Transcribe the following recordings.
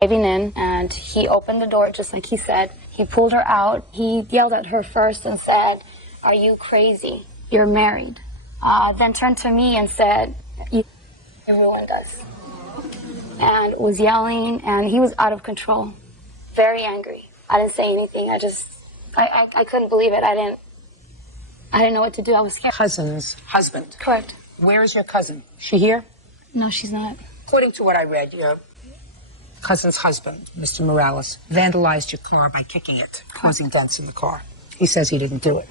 driving in, and he opened the door just like he said. He pulled her out. He yelled at her first and said, "Are you crazy? You're married." Then turned to me and said, "Everyone does." And was yelling, and he was out of control, very angry. I didn't say anything. I couldn't believe it. I didn't know what to do. I was scared. Cousin's husband. Correct. Where is your cousin? She here? No, she's not. According to what I read, your cousin's husband, Mr. Morales, vandalized your car by kicking it, causing dents in the car. He says he didn't do it.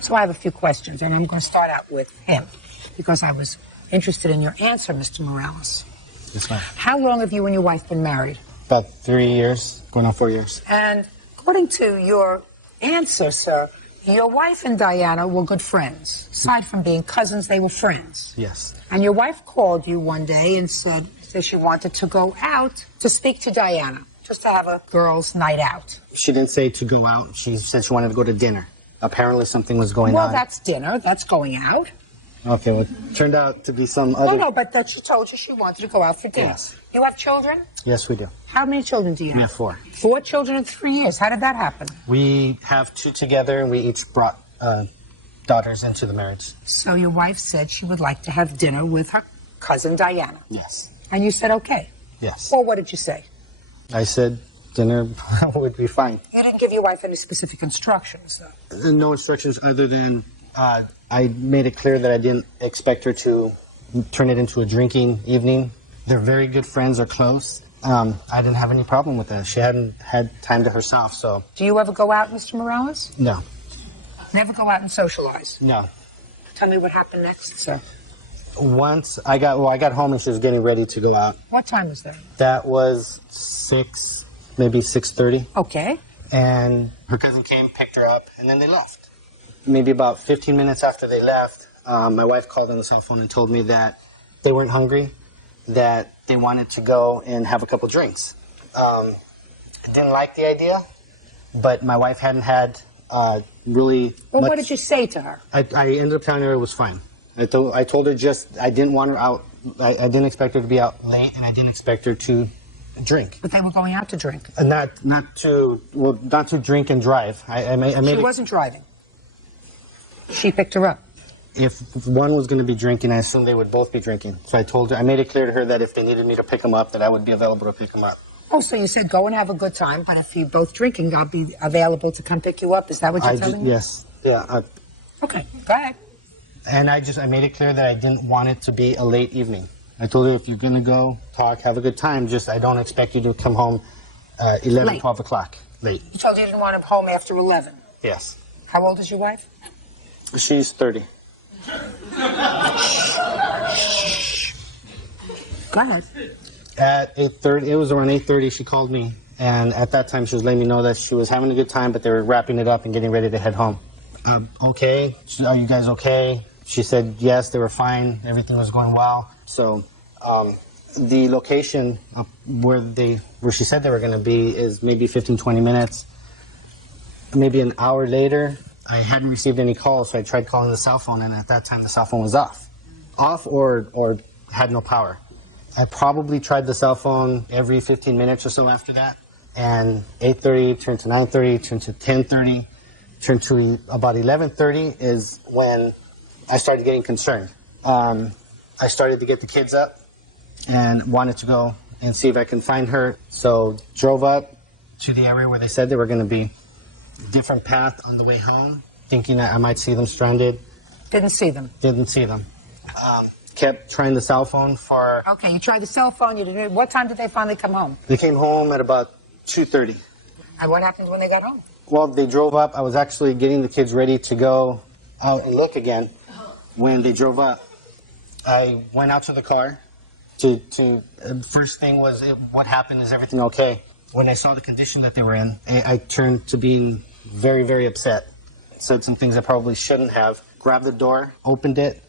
So I have a few questions, and I'm going to start out with him, because I was interested in your answer, Mr. Morales. Yes, ma'am. How long have you and your wife been married? About 3 years, going on 4 years. And according to your answer, sir, your wife and Diana were good friends. Aside from being cousins, they were friends. Yes. And your wife called you one day and said she wanted to go out to speak to Diana, just to have a girls' night out. She didn't say to go out. She said she wanted to go to dinner. Apparently something was going on. Well, that's dinner. That's going out. Okay, well, it turned out to be some other... No, but that she told you she wanted to go out for dinner. Yes. You have children? Yes, we do. How many children do you have? We have 4. 4 children in 3 years. How did that happen? We have 2 together, and we each brought daughters into the marriage. So your wife said she would like to have dinner with her cousin Diana. Yes. And you said okay. Yes. Or what did you say? I said dinner would be fine. You didn't give your wife any specific instructions, though. No instructions other than I made it clear that I didn't expect her to turn it into a drinking evening. They're very good friends or close. I didn't have any problem with that. She hadn't had time to herself, so... Do you ever go out, Mr. Morales? No. Never go out and socialize? No. Tell me what happened next, sir. Once I got home and she was getting ready to go out. What time was that? That was 6, maybe 6:30. Okay. And her cousin came, picked her up, and then they left. Maybe about 15 minutes after they left, my wife called on the cell phone and told me that they weren't hungry, that they wanted to go and have a couple drinks. I didn't like the idea, but my wife hadn't had really Well, much... what did you say to her? I ended up telling her it was fine. I told her just I didn't want her out. I didn't expect her to be out late, and I didn't expect her to drink. But they were going out to drink. Not to drink and drive. I made She it, wasn't driving. She picked her up. If one was going to be drinking, I assumed they would both be drinking. So I made it clear to her that if they needed me to pick them up, that I would be available to pick them up. Oh, so you said go and have a good time, but if you're both drinking, I'll be available to come pick you up. Is that what you're telling me? Yes. Yeah. Okay, go ahead. And I made it clear that I didn't want it to be a late evening. I told her, if you're going to go, talk, have a good time, I don't expect you to come home 11, late. 12 o'clock late. You told her you didn't want him home after 11. Yes. How old is your wife? She's 30. Go ahead. At 8:30, it was around 8:30, she called me. And at that time, she was letting me know that she was having a good time, but they were wrapping it up and getting ready to head home. Okay. Are you guys okay? She said yes, they were fine. Everything was going well. So the location where she said they were going to be is maybe 15, 20 minutes. Maybe an hour later, I hadn't received any calls, so I tried calling the cell phone, and at that time the cell phone was off or had no power. I probably tried the cell phone every 15 minutes or so after that, and 8:30 turned to 9:30, turned to 10:30, turned to about 11:30 is when I started getting concerned. I started to get the kids up and wanted to go and see if I can find her, so drove up to the area where they said they were going to be. Different path on the way home, thinking that I might see them stranded. Didn't see them. Didn't see them. Kept trying the cell phone for... Okay, you tried the cell phone. You didn't. What time did they finally come home? They came home at about 2:30. And what happened when they got home? Well, they drove up. I was actually getting the kids ready to go out and look again. When they drove up, I went out to the car. First thing was, what happened? Is everything okay? When I saw the condition that they were in, I turned to being very, very upset. Said some things I probably shouldn't have. Grabbed the door, opened it,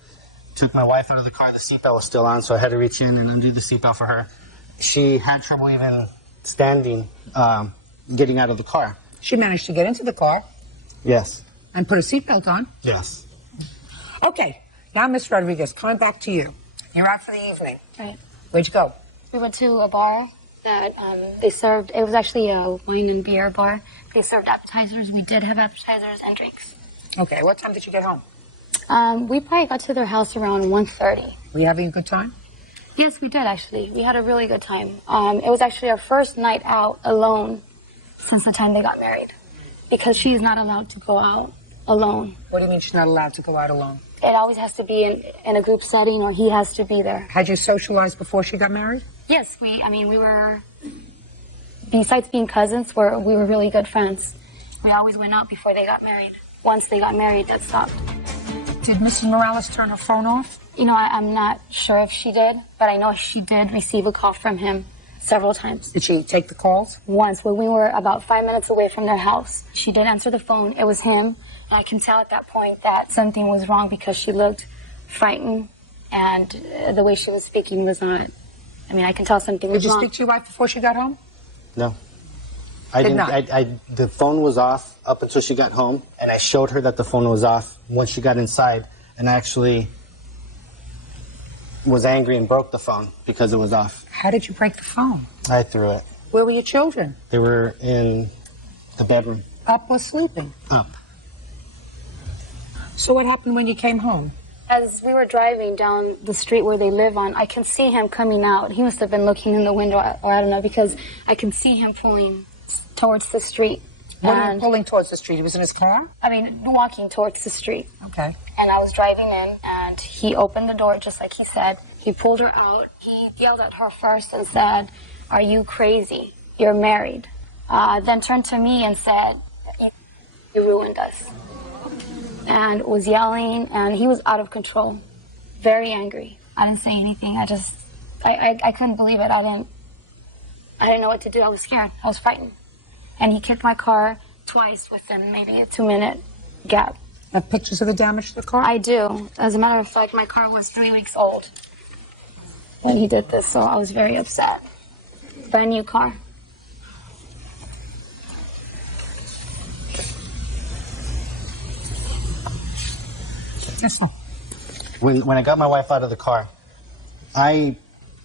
took my wife out of the car. The seatbelt was still on, so I had to reach in and undo the seatbelt for her. She had trouble even standing, getting out of the car. She managed to get into the car. Yes. And put a seatbelt on. Yes. Okay, now Miss Rodriguez, coming back to you. You're out for the evening. Right. Where'd you go? We went to a bar that they served. It was actually a wine and beer bar. They served appetizers. We did have appetizers and drinks. Okay, what time did you get home? We probably got to their house around 1:30. Were you having a good time? Yes, we did actually. We had a really good time. It was actually our first night out alone since the time they got married, because she's not allowed to go out alone. What do you mean she's not allowed to go out alone? It always has to be in a group setting, or he has to be there. Had you socialized before she got married? Yes, we were, besides being cousins, we were really good friends. We always went out before they got married. Once they got married, that stopped. Did Mrs. Morales turn her phone off? You know, I'm not sure if she did, but I know she did receive a call from him several times. Did she take the calls? Once, when we were about 5 minutes away from their house, she did answer the phone. It was him. And I can tell at that point that something was wrong because she looked frightened, and the way she was speaking was not, I mean, I can tell something was wrong. Did you speak to your wife before she got home? No. I Did didn't. not? The phone was off up until she got home, and I showed her that the phone was off once she got inside, and I actually was angry and broke the phone because it was off. How did you break the phone? I threw it. Where were your children? They were in the bedroom. Up or sleeping? Up. So what happened when you came home? As we were driving down the street where they live on, I can see him coming out. He must have been looking in the window, or I don't know, because I can see him pulling towards the street. What are you pulling towards the street? He was in his car? I mean, walking towards the street. Okay. And I was driving in, and he opened the door just like he said. He pulled her out. He yelled at her first and said, "Are you crazy? You're married." Then turned to me and said, "You ruined us." And was yelling, and he was out of control, very angry. I didn't say anything. I couldn't believe it. I didn't know what to do. I was scared. I was frightened. And he kicked my car twice within maybe a 2-minute gap. Have pictures of the damage to the car? I do. As a matter of fact, my car was 3 weeks old when he did this, so I was very upset. Brand new car. Yes, sir. When I got my wife out of the car, I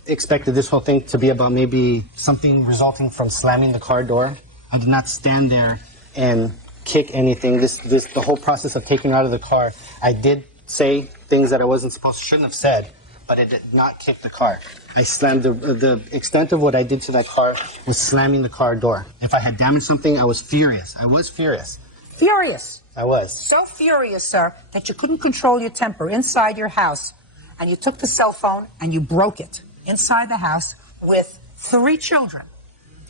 expected this whole thing to be about maybe something resulting from slamming the car door. I did not stand there and kick anything. The whole process of taking her out of the car, I did say things that I shouldn't have said, but I did not kick the car. I slammed the extent of what I did to that car was slamming the car door. If I had damaged something, I was furious. I was furious. Furious. I was. So furious, sir, that you couldn't control your temper inside your house, and you took the cell phone and you broke it inside the house with 3 children,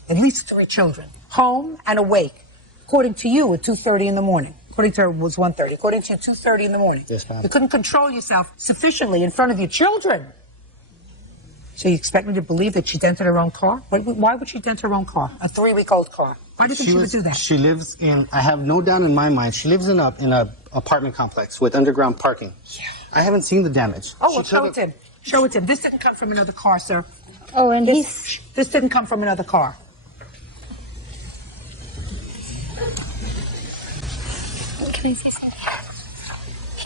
at least 3 children, home and awake. According to you, at 2:30 in the morning. According to her, it was 1:30. According to you, 2:30 in the morning. Yes, ma'am. You couldn't control yourself sufficiently in front of your children. So you expect me to believe that she dented her own car? Why would she dent her own car? A 3-week-old car. Why do you think she would do that? She lives in, I have no doubt in my mind, she lives in a apartment complex with underground parking. Yeah. I haven't seen the damage. Oh, well, show it to him. Show it to him. This didn't come from another car, sir. Oh, and This didn't come from another car. Can I say something?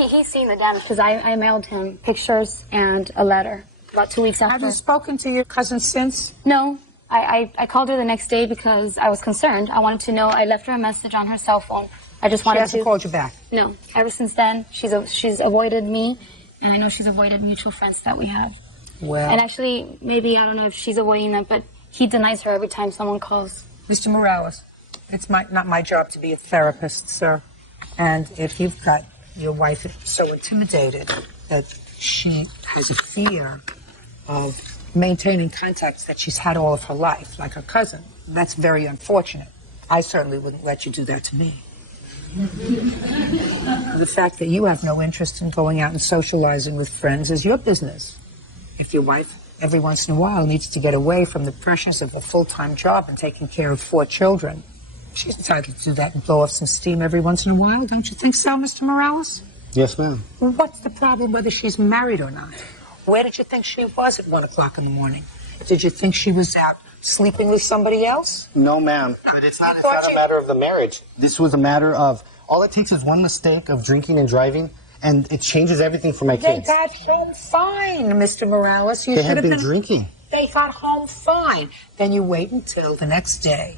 He's seen the damage because I mailed him pictures and a letter about 2 weeks after. Have you spoken to your cousin since? No. I called her the next day because I was concerned. I wanted to know. I left her a message on her cell phone. I just wanted to. She hasn't called you back? No. Ever since then, she's avoided me, and I know she's avoided mutual friends that we have. Well. And actually, maybe, I don't know if she's avoiding them, but he denies her every time someone calls. Mr. Morales, it's not my job to be a therapist, sir. And if you've got your wife so intimidated that she has a fear of maintaining contacts that she's had all of her life, like her cousin, that's very unfortunate. I certainly wouldn't let you do that to me. The fact that you have no interest in going out and socializing with friends is your business. If your wife, every once in a while, needs to get away from the pressures of a full-time job and taking care of 4 children, she's entitled to do that and blow off some steam every once in a while. Don't you think so, Mr. Morales? Yes, ma'am. Well, what's the problem whether she's married or not? Where did you think she was at 1 o'clock in the morning? Did you think she was out sleeping with somebody else? No, ma'am. But it's not a matter of the marriage. This was a matter of, all it takes is one mistake of drinking and driving, and it changes everything for my kids. They got home fine, Mr. Morales. They had been drinking. They got home fine. Then you wait until the next day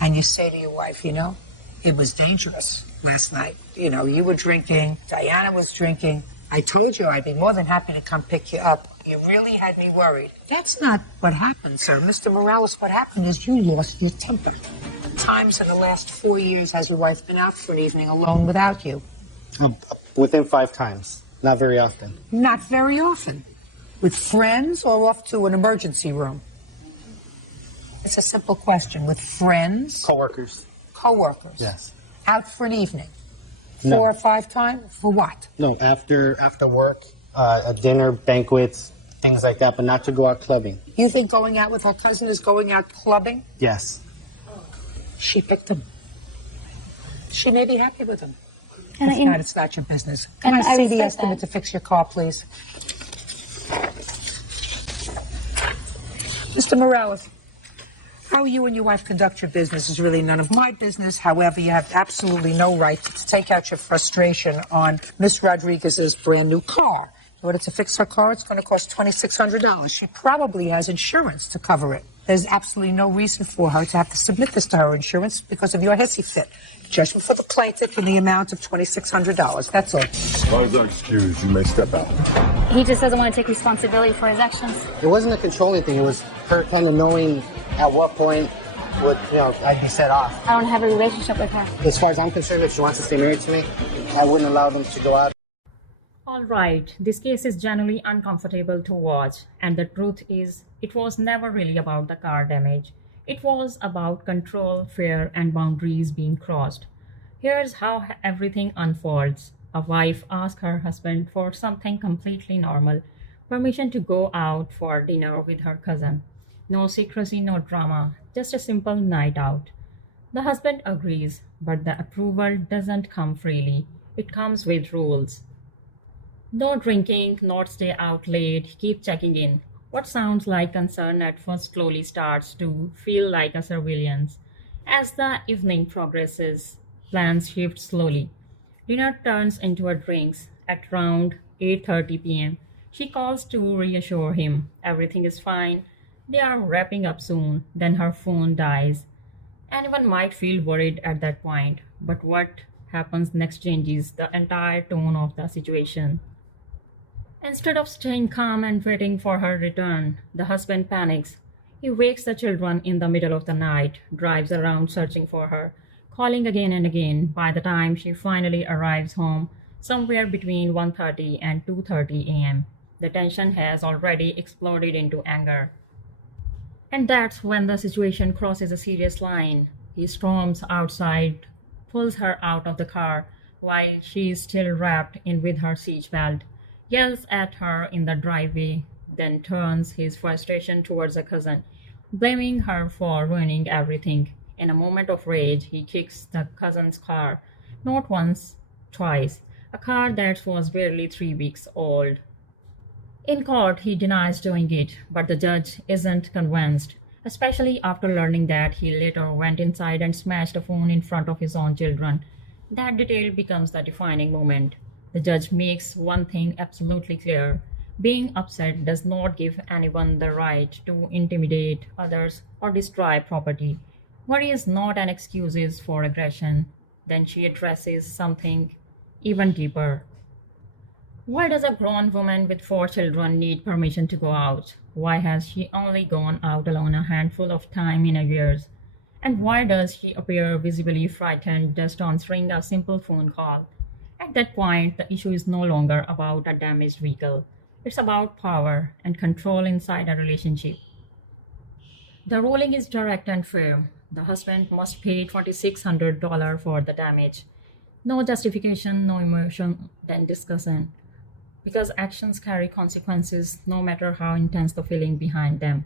and you say to your wife, it was dangerous last night. You were drinking, Diana was drinking. I told you I'd be more than happy to come pick you up. You really had me worried. That's not what happened, sir. Mr. Morales, what happened is you lost your temper. Times in the last 4 years has your wife been out for an evening alone without you? Within 5 times. Not very often. Not very often. With friends or off to an emergency room? It's a simple question. With friends? Coworkers. Coworkers? Yes. Out for an evening? No. 4 or 5 times? For what? No, after work, a dinner, banquets, things like that, but not to go out clubbing. You think going out with her cousin is going out clubbing? Yes. She picked him. She may be happy with him. And If not, it's not your business. Can I see the estimate to fix your car, please? Mr. Morales, how you and your wife conduct your business is really none of my business. However, you have absolutely no right to take out your frustration on Miss Rodriguez's brand new car. In order to fix her car, it's going to cost $2,600. She probably has insurance to cover it. There's absolutely no reason for her to have to submit this to her insurance because of your hissy fit. Judgment for the plaintiff in the amount of $2,600. That's all. As an excuse, you may step out. He just doesn't want to take responsibility for his actions. It wasn't a controlling thing. It was her kind of knowing at what point I'd be set off. I don't have a relationship with her. As far as I'm concerned, if she wants to stay married to me, I wouldn't allow them to go out. All right, this case is generally uncomfortable to watch, and the truth is, it was never really about the car damage. It was about control, fear, and boundaries being crossed. Here's how everything unfolds. A wife asks her husband for something completely normal, permission to go out for dinner with her cousin. No secrecy, no drama, just a simple night out. The husband agrees, but the approval doesn't come freely. It comes with rules. No drinking, not stay out late, keep checking in. What sounds like concern at first slowly starts to feel like a surveillance. As the evening progresses, plans shift slowly. Dinner turns into a drinks at around 8:30 p.m. She calls to reassure him everything is fine. They are wrapping up soon. Then her phone dies. Anyone might feel worried at that point, but what happens next changes the entire tone of the situation. Instead of staying calm and waiting for her return, the husband panics. He wakes the children in the middle of the night, drives around searching for her, calling again and again. By the time she finally arrives home, somewhere between 1:30 and 2:30 a.m., the tension has already exploded into anger. And that's when the situation crosses a serious line. He storms outside, pulls her out of the car while she is still wrapped in with her seatbelt, yells at her in the driveway, then turns his frustration towards her cousin, blaming her for ruining everything. In a moment of rage, he kicks the cousin's car, not once, twice, a car that was barely 3 weeks old. In court, he denies doing it, but the judge isn't convinced, especially after learning that he later went inside and smashed a phone in front of his own children. That detail becomes the defining moment. The judge makes one thing absolutely clear. Being upset does not give anyone the right to intimidate others or destroy property. Worry is not an excuse for aggression. Then she addresses something even deeper. Why does a grown woman with 4 children need permission to go out? Why has she only gone out alone a handful of times in a year? And why does she appear visibly frightened just answering a simple phone call? At that point, the issue is no longer about a damaged vehicle. It's about power and control inside a relationship. The ruling is direct and fair. The husband must pay $2,600 for the damage. No justification, no emotion, then discussion. Because actions carry consequences no matter how intense the feeling behind them.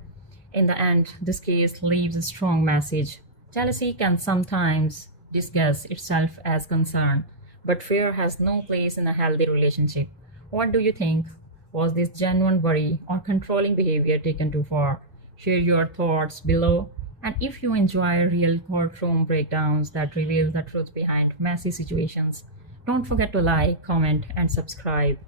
In the end, this case leaves a strong message. Jealousy can sometimes disguise itself as concern, but fear has no place in a healthy relationship. What do you think? Was this genuine worry or controlling behavior taken too far? Share your thoughts below. And if you enjoy real courtroom breakdowns that reveal the truth behind messy situations, don't forget to like, comment, and subscribe.